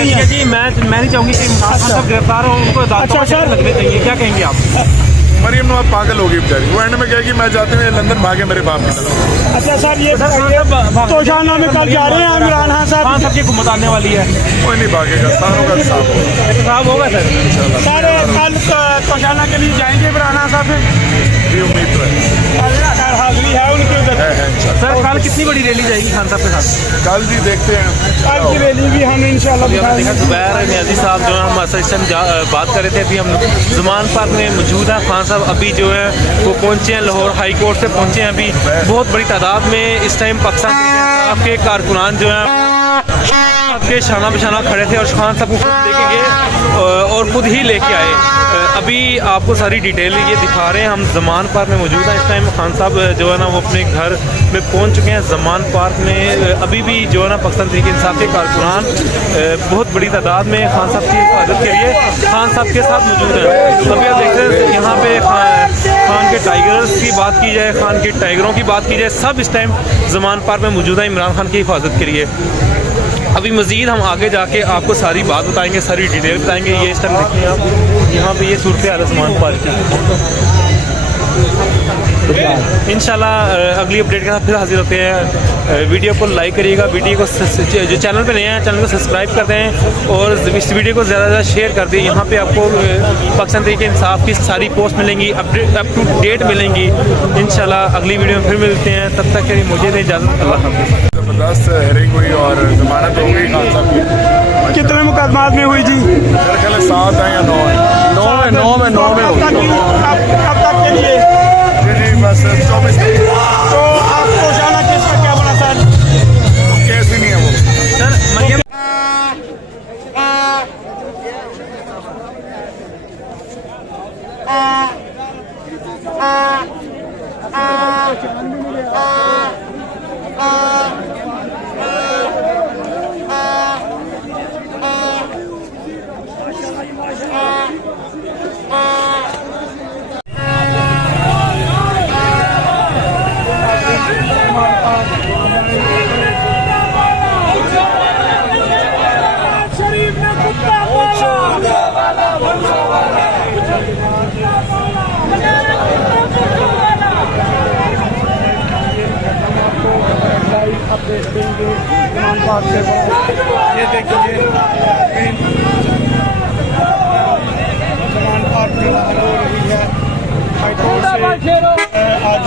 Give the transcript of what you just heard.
नहीं है जी। मैं नहीं चाहूंगी कि इमरान खान साहब गिरफ्तार हो, उनको लगने चाहिए। क्या कहेंगे आप? मरियम नवाज पागल होगी बेचारी, वो एंड में कहेगी मैं चाहती हूँ लंदन भागे मेरे बाप की तरफ। अच्छा साहब ये तोशाना में कल जा रहे हैं इमरान खान साहब की हुकूमत आने वाली है, कोई नहीं भागेगा, सारों का हिसाब होगा। साहब होगा सर सारे कल तोशाना के लिए जाएंगे इमरान खान साहब, ये उम्मीद तो है। हाजिरी है उनकी उधर। सर कल कितनी बड़ी रैली जाएगी खान साहब के साथ? कल जी देखते हैं, कल की रैली भी हम इंशाल्लाह दिखाएंगे। जुबैर नियाज़ी साहब जो है हम इस टाइम बात कर रहे थे, अभी हम ज़मान पार्क में मौजूद है। खान साहब अभी जो है वो पहुंचे हैं, लाहौर हाई कोर्ट से पहुंचे हैं अभी बहुत बड़ी तादाद में। इस टाइम पाकिस्तान के कारकुनान जो हैं के शाना बशाना खड़े थे और खान साहब को खुद लेके गए और खुद ही लेके आए। अभी आपको सारी डिटेल ये दिखा रहे हैं, हम ज़मान पार्क में मौजूद हैं। इस टाइम खान साहब जो है ना वो अपने घर में पहुंच चुके हैं। ज़मान पार्क में अभी भी जो है ना पाकिस्तान तहरीक इंसाफ के कारकुनान बहुत बड़ी तादाद में खान साहब की हिफाजत के लिए खान साहब के साथ मौजूद हैं। अभी आप देख रहे हैं यहाँ पे खान के टाइगर्स की बात की जाए, खान के टाइगरों की बात की जाए, सब इस टाइम ज़मान पार्क में मौजूद है इमरान खान की हिफाजत के लिए। अभी मज़ीद हम आगे जाके आपको सारी बात बताएंगे, सारी डिटेल बताएंगे। ये इस टाइम देखिए आप यहाँ पे ये सूरत हाल ज़मान पार्क की। इंशाल्लाह अगली अपडेट के साथ फिर हाजिर होते हैं। वीडियो को लाइक करिएगा, वीडियो को जो चैनल पे नए हैं चैनल को सब्सक्राइब कर दें और इस वीडियो को ज़्यादा से ज़्यादा शेयर कर दें। यहाँ पे आपको पाकिस्तान तहरीक इंसाफ की सारी पोस्ट मिलेंगी, अपडेट अप टू डेट मिलेंगी। इंशाल्लाह अगली वीडियो में फिर मिलते हैं, तब तक के लिए मुझे दें इजाज़त। अल्लाह हाफ़िज़। ज़बरदस्त हेयरिंग हुई और जमानत हो गई खान साहब की। कितने मुकदमात में हुई जी? मेरे ख्याल 7 है या 9 है। 9 में कब तक के लिए? जी बस 24 तो आप तोशाना केस का क्या बना सर? केस ही नहीं है वो सर मरियम अपडेट देंगे इमरान पार्क से। ये देखिए इमरान पार्क में हो रही है हाई कोर्ट से आज